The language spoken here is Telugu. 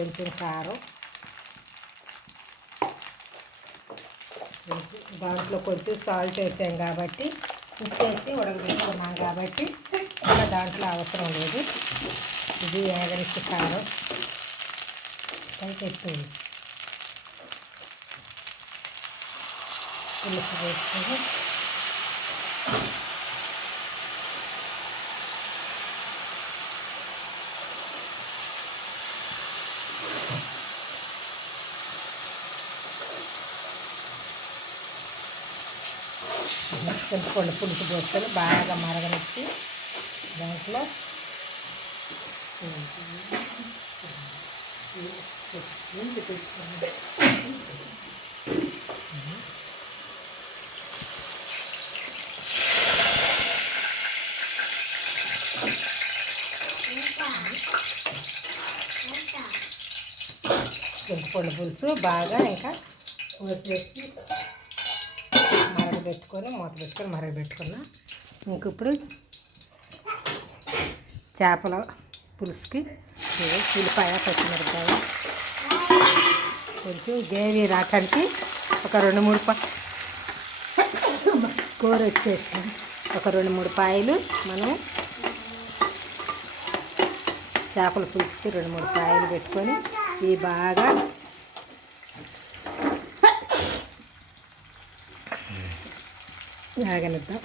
కొంచెం కారం, దాంట్లో కొంచెం సాల్ట్ వేసాం కాబట్టి ఉప్పేసి ఉడకబెట్టుకున్నాం కాబట్టి ఇంకా దాంట్లో అవసరం లేదు. ఇది ఏగనిచ్చి కారం పెట్టు పులుసు వేసుకొని చింతపండు పులుసు పోసుకొని బాగా మరగనిచ్చి దాంట్లో చింతపండు పులుసు బాగా ఇంకా పోసేసి మరగబెట్టుకొని మూత పెట్టుకొని మరగబెట్టుకున్నా. ఇంక ఇప్పుడు చేపల పులుసుకి ఉల్లిపాయ, పచ్చిమిరపకాయ, కొంచెం గ్రేవీ రావడానికి ఒక 2-3 కూర వచ్చేసి ఒక 2-3 పాయలు మనం చేపల పులుసుకి 2-3 పాయలు పెట్టుకొని ఇవి బాగా ఆగనిద్దాం.